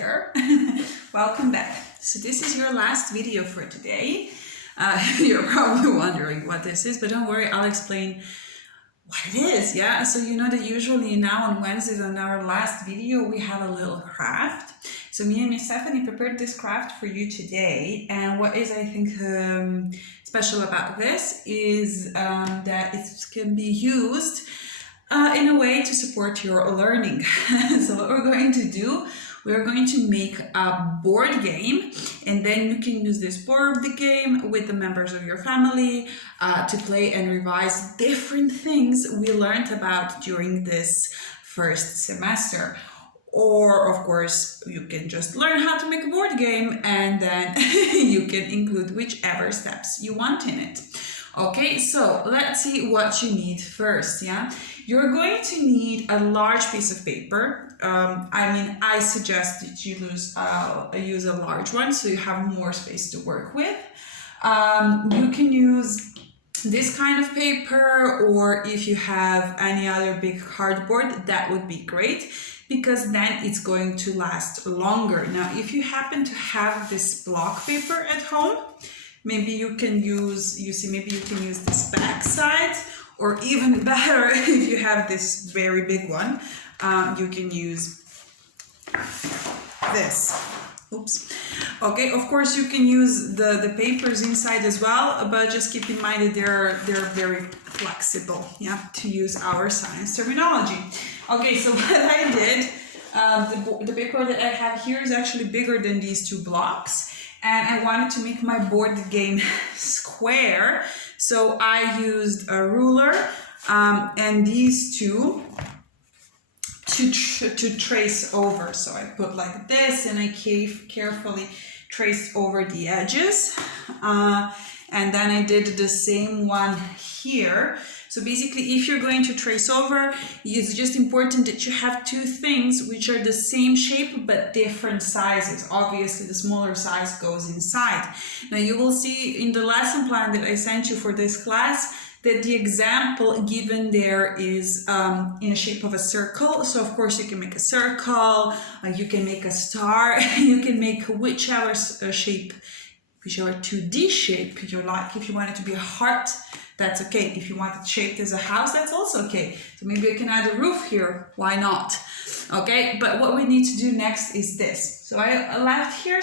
there. Welcome back. So this is your last video for today. You're probably wondering what this is, but don't worry, I'll explain what it is. Yeah, so you know that usually now on Wednesdays on our last video we have a little craft. So me and Miss Stephanie prepared this craft for you today, and what is I think special about this is that it can be used in a way to support your learning. So what we're going to do, we're going to make a board game, and then you can use this board game with the members of your family to play and revise different things we learned about during this first semester. Or of course, you can just learn how to make a board game and then you can include whichever steps you want in it. Okay, so let's see what you need first, yeah? You're going to need a large piece of paper. I suggest that you use a large one so you have more space to work with. You can use this kind of paper, or if you have any other big cardboard, that would be great, because then it's going to last longer. Now, if you happen to have this block paper at home, maybe you can use, maybe you can use this back side, or even better, if you have this very big one, you can use this. Oops. Okay, of course you can use the papers inside as well, but just keep in mind that they're very flexible, yeah, to use our science terminology. Okay, so what I did, the paper that I have here is actually bigger than these two blocks, and I wanted to make my board game square, so I used a ruler and these two to trace over. So I put like this, and I carefully traced over the edges, and then I did the same one here. So basically, if you're going to trace over, it's just important that you have two things which are the same shape but different sizes. Obviously, the smaller size goes inside. Now you will see in the lesson plan that I sent you for this class that the example given there is in a shape of a circle. So of course you can make a circle, you can make a star, you can make whichever shape, whichever 2D shape you like. If you want it to be a heart, that's okay. If you want it shaped as a house, that's also okay. So maybe I can add a roof here, why not? Okay, but what we need to do next is this. So I left here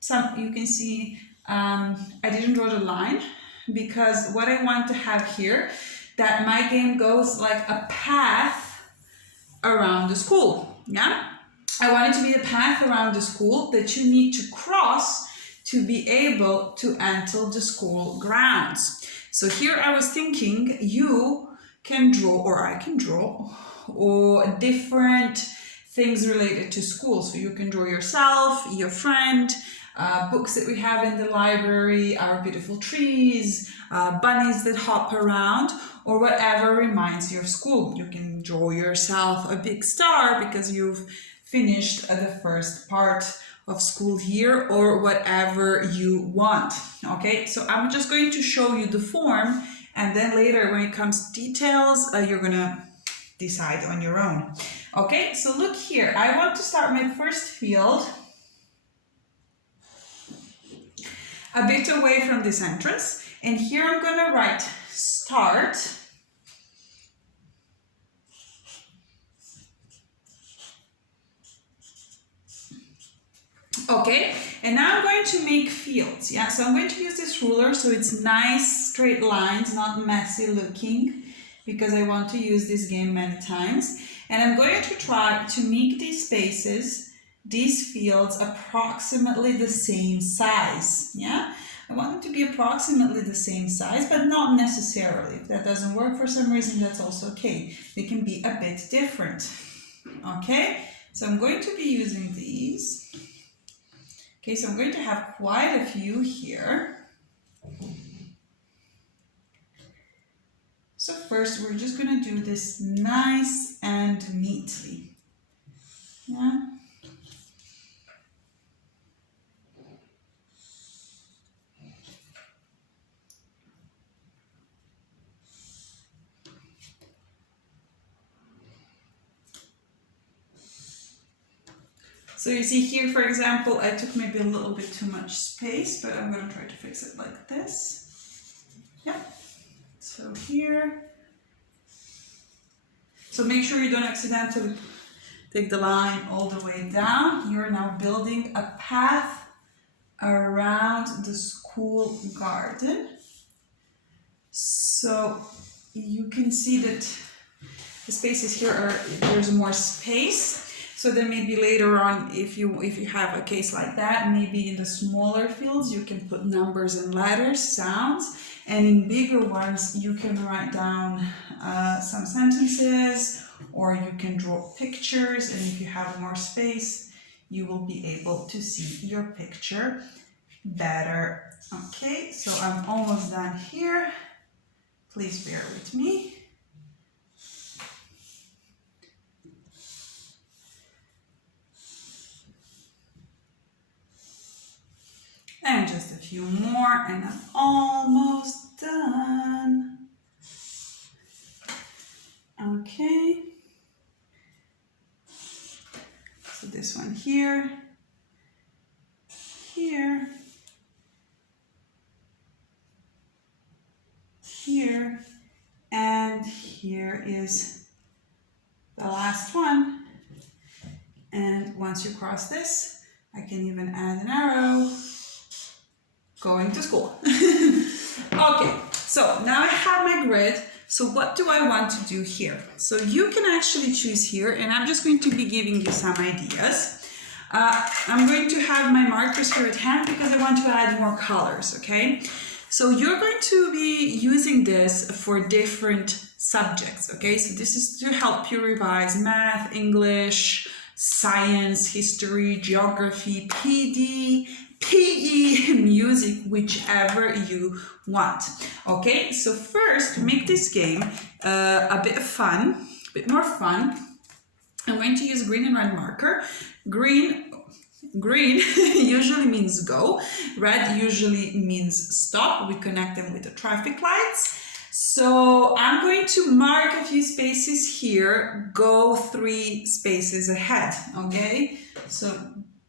some, you can see, I didn't draw the line, because what I want to have here, that my game goes like a path around the school, yeah? I want it to be a path around the school that you need to cross to be able to enter the school grounds. So here I was thinking you can draw, or I can draw, or different things related to school. So you can draw yourself, your friend, books that we have in the library, our beautiful trees, bunnies that hop around, or whatever reminds you of school. You can draw yourself a big star because you've finished the first part of school here, or whatever you want. Okay, so I'm just going to show you the form, and then later when it comes to details, you're gonna decide on your own. Okay, so look here, I want to start my first field a bit away from this entrance, and here I'm gonna write start. Okay, and now I'm going to make fields, yeah? So I'm going to use this ruler so it's nice straight lines, not messy looking, because I want to use this game many times. And I'm going to try to make these spaces, these fields, approximately the same size, yeah? I want them to be approximately the same size, but not necessarily. If that doesn't work for some reason, that's also okay. They can be a bit different, okay? So I'm going to be using these. Okay, so I'm going to have quite a few here. So first, we're just going to do this nice and neatly. Yeah. So you see here, for example, I took maybe a little bit too much space, but I'm going to try to fix it like this. Yeah. So here. So make sure you don't accidentally take the line all the way down. You're now building a path around the school garden. So you can see that the spaces here are, there's more space. So then maybe later on, if you have a case like that, maybe in the smaller fields, you can put numbers and letters, sounds, and in bigger ones, you can write down some sentences, or you can draw pictures, and if you have more space, you will be able to see your picture better. Okay, so I'm almost done here. Please bear with me. And just a few more, and I'm almost done. Okay. So this one here, here, here, and here is the last one. And once you cross this, I can even add an arrow going to school. Okay, so now I have my grid. So what do I want to do here? So you can actually choose here, and I'm just going to be giving you some ideas. I'm going to have my markers here at hand because I want to add more colors, okay? So you're going to be using this for different subjects, okay? So this is to help you revise math, English, science, history, geography, PD, PE, music, whichever you want. Okay, so first, to make this game a bit fun, a bit more fun, I'm going to use green and red marker. Green usually means go, red usually means stop. We connect them with the traffic lights. So I'm going to mark a few spaces here, go 3 spaces ahead, okay? So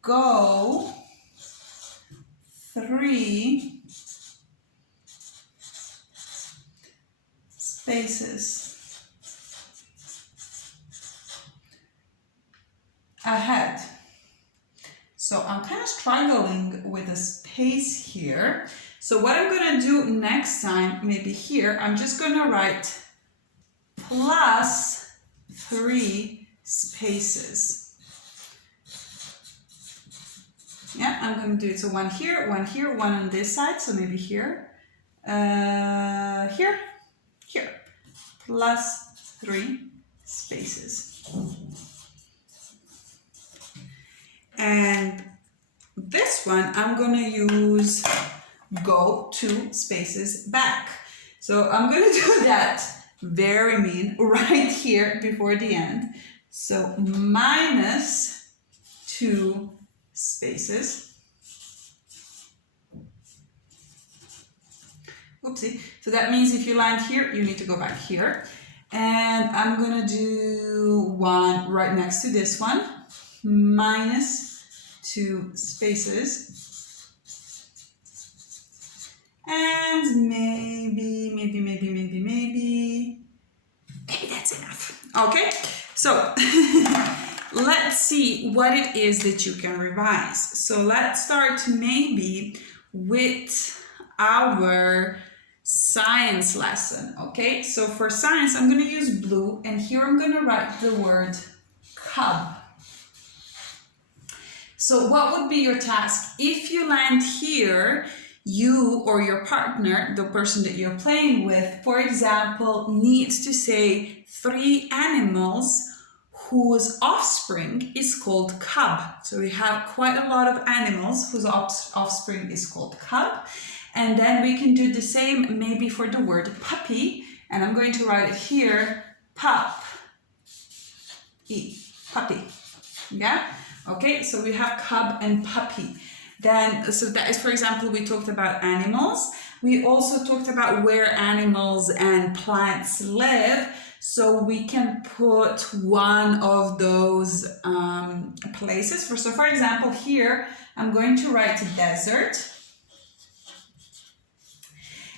go 3 spaces ahead. So I'm kind of struggling with the space here. So what I'm going to do next time, maybe here, I'm just going to write plus 3 spaces. Yeah, I'm going to do it. So one here, one on this side. So maybe here, here, here, plus 3 spaces. And this one, I'm going to use go 2 spaces back. So I'm going to do that very mean right here before the end. So minus 2 spaces. Oopsie. So that means if you land here, you need to go back here. And I'm going to do one right next to this one. Minus 2 spaces. And maybe that's enough. Okay, so let's see what it is that you can revise. So let's start maybe with our science lesson. Okay, so for science, I'm going to use blue, and here I'm going to write the word cub. So what would be your task? If you land here, you or your partner, the person that you're playing with, for example, needs to say 3 animals whose offspring is called cub. So we have quite a lot of animals whose offspring is called cub. And then we can do the same maybe for the word puppy. And I'm going to write it here, puppy. Yeah? Okay, so we have cub and puppy. Then, so that is, for example, we talked about animals. We also talked about where animals and plants live. So we can put one of those places. So for example, here I'm going to write desert.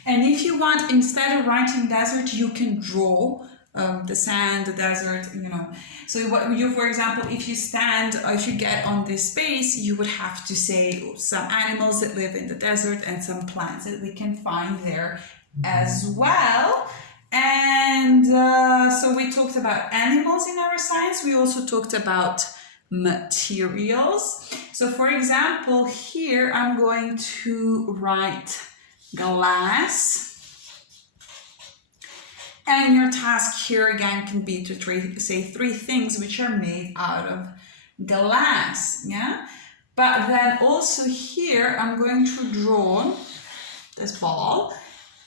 And if you want, instead of writing desert, you can draw the sand, the desert, you know. So what you, for example, if you stand, or if you get on this space, you would have to say some animals that live in the desert and some plants that we can find there as well. And so we talked about animals in our science. We also talked about materials. So for example, here I'm going to write glass. And your task here again can be to say three things which are made out of glass, yeah? But then also here I'm going to draw this ball.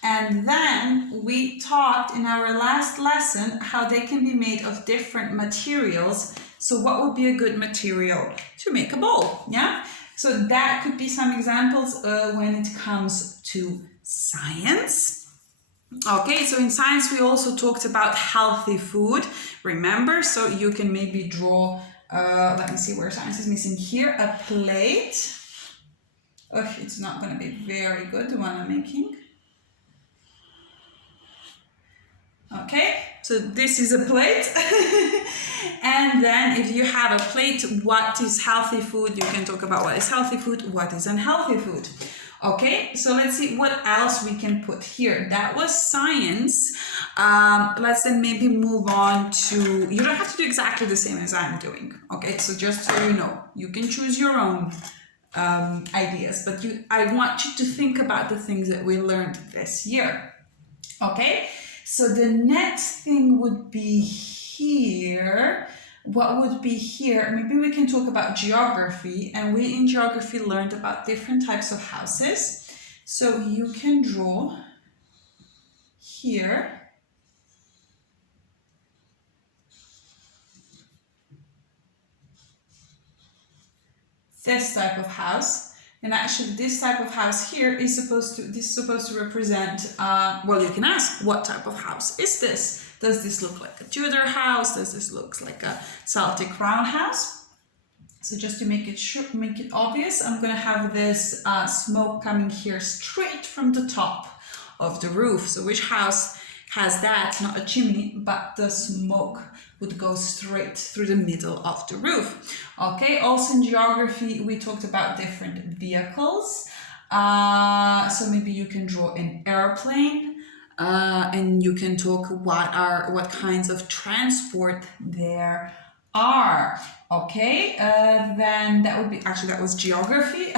And then we talked in our last lesson how they can be made of different materials. So what would be a good material to make a ball, yeah? So that could be some examples when it comes to science. Okay, so in science we also talked about healthy food, remember? So you can maybe draw, let me see where science is missing here, a plate. Oh, it's not going to be very good, the one I'm making. Okay, so this is a plate. And then if you have a plate, what is healthy food? You can talk about what is healthy food, what is unhealthy food. Okay, so let's see what else we can put here. That was science. Let's then maybe move on to, you don't have to do exactly the same as I'm doing. Okay, so just so you know, you can choose your own ideas, but I want you to think about the things that we learned this year. Okay, so the next thing would be here. What would be here? Maybe we can talk about geography, and we in geography learned about different types of houses. So you can draw here this type of house, and actually this type of house here is supposed to represent, well, you can ask, what type of house is this? Does this look like a Tudor house? Does this look like a Celtic crown house? So just to make it obvious, I'm gonna have this smoke coming here straight from the top of the roof. So which house has that? Not a chimney, but the smoke would go straight through the middle of the roof. Okay, also in geography, we talked about different vehicles. So maybe you can draw an airplane, and you can talk what kinds of transport there are. Okay, then that was geography.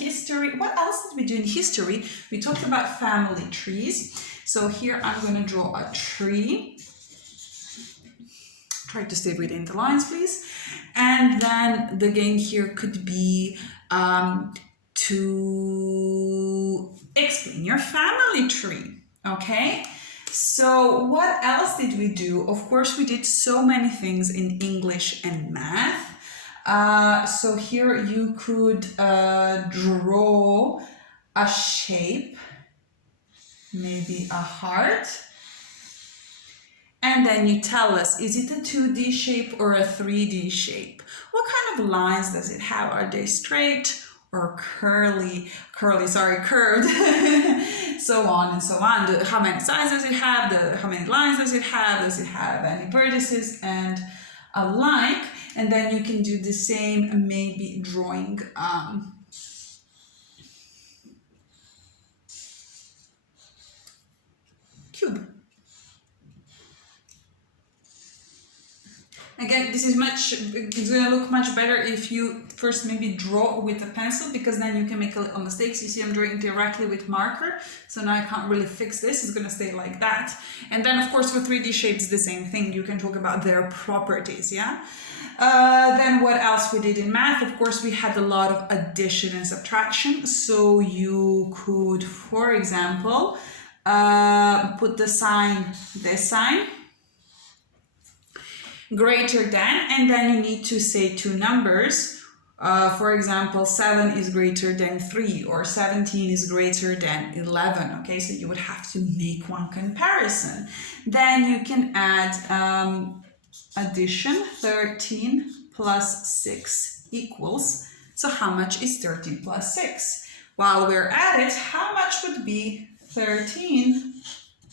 History, what else did we do in history? We talked about family trees. So here I'm going to draw a tree. Try to stay within the lines, please. And then the game here could be to explain your family tree. Okay, so what else did we do? Of course, we did so many things in English and math. So here you could draw a shape, maybe a heart. And then you tell us, is it a 2D shape or a 3D shape? What kind of lines does it have? Are they straight or curved? So on and so on. How many sides does it have? How many lines does it have? Does it have any vertices and alike? And then you can do the same, maybe drawing cube. Again, it's going to look much better if you first maybe draw with a pencil, because then you can make a little mistakes. You see I'm drawing directly with marker, so now I can't really fix this. It's going to stay like that. And then of course for 3D shapes, the same thing. You can talk about their properties, yeah? Then what else we did in math? Of course, we had a lot of addition and subtraction. So you could, for example, put the sign, this sign, greater than, and then you need to say two numbers. For example, 7 is greater than 3 or 17 is greater than 11. Okay, so you would have to make one comparison. Then you can add addition, 13 plus 6 equals. So how much is 13 plus 6? While we're at it, how much would be 13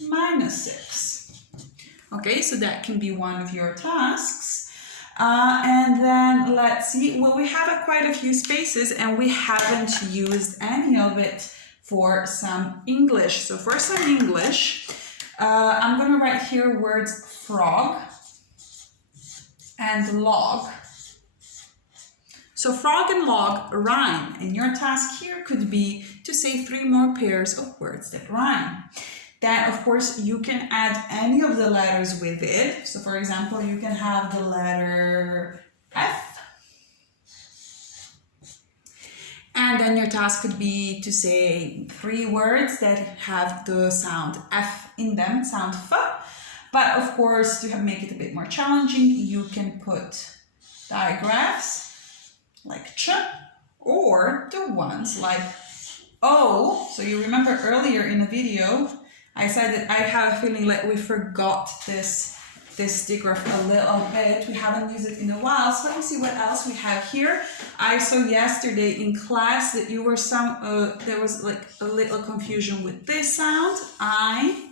minus 6? Okay, so that can be one of your tasks. And then let's see, well, we have quite a few spaces and we haven't used any of it for some English. So for some English, I'm going to write here words frog and log. So frog and log rhyme, and your task here could be to say 3 more pairs of words that rhyme. Then, of course, you can add any of the letters with it. So, for example, you can have the letter F. And then your task could be to say 3 words that have the sound F in them, sound F. But, of course, to make it a bit more challenging, you can put digraphs like ch, or the ones like O. So you remember earlier in the video, I said that I have a feeling like we forgot this digraph a little bit. We haven't used it in a while. So let me see what else we have here. I saw yesterday in class that you were there was like a little confusion with this sound, I.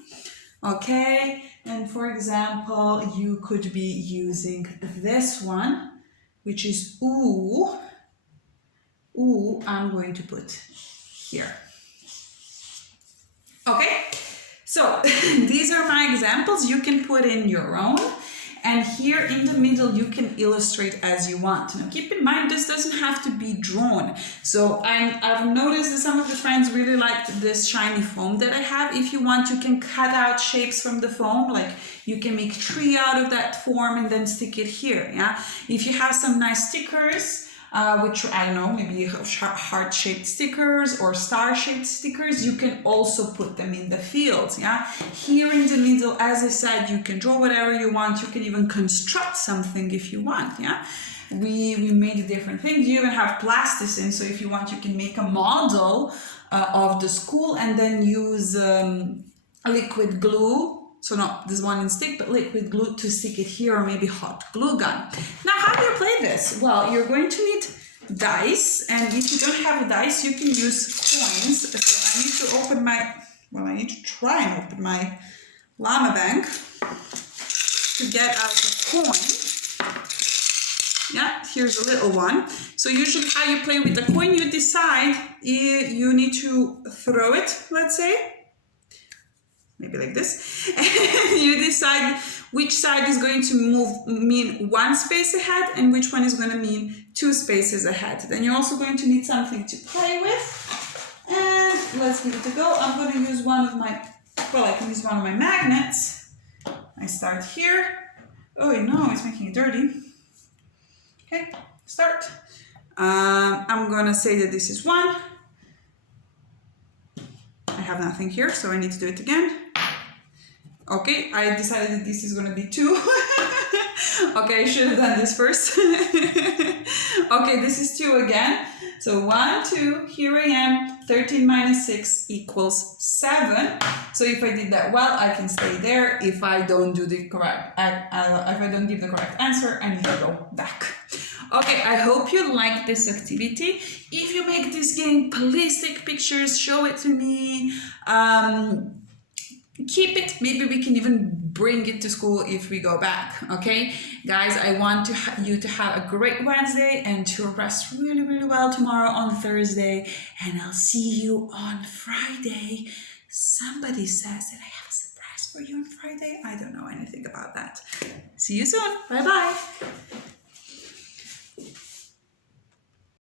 Okay, and for example, you could be using this one, which is ooh. Ooh, I'm going to put here. Okay. So these are my examples. You can put in your own, and here in the middle you can illustrate as you want. Now keep in mind, this doesn't have to be drawn. So I've noticed that some of the friends really liked this shiny foam that I have. If you want, you can cut out shapes from the foam, like you can make tree out of that form and then stick it here. Yeah. If you have some nice stickers, which I don't know, maybe heart-shaped stickers or star-shaped stickers, you can also put them in the fields. Yeah, here in the middle, as I said, you can draw whatever you want. You can even construct something if you want. Yeah, we made different things. You even have plasticine, so if you want, you can make a model of the school and then use liquid glue. So not this one in stick, but liquid glue to stick it here, or maybe hot glue gun. Now, how do you play this? Well, you're going to need dice, and if you don't have a dice, you can use coins. So I need to open I need to try and open my llama bank to get out a coin. Yeah, here's a little one. So usually how you play with the coin, you decide you need to throw it, let's say. Maybe like this, and you decide which side is going to mean 1 space ahead and which one is going to mean 2 spaces ahead. Then you're also going to need something to play with, and let's give it a go. I'm going to use I can use one of my magnets. I start here. Oh no, it's making it dirty. Okay, start. I'm going to say that this is 1. I have nothing here, so I need to do it again. Okay, I decided that this is going to be 2. Okay, I should have done this first. Okay, this is 2 again. So 1, 2, here I am. 13 minus 6 equals 7. So if I did that well, I can stay there. If I don't do the correct, if I don't give the correct answer, I need to go back. Okay, I hope you like this activity. If you make this game, please take pictures, show it to me. Keep it. Maybe we can even bring it to school if we go back. Okay, guys, I want you to have a great Wednesday and to rest really, really well tomorrow on Thursday. And I'll see you on Friday. Somebody says that I have a surprise for you on Friday. I don't know anything about that. See you soon. Bye-bye.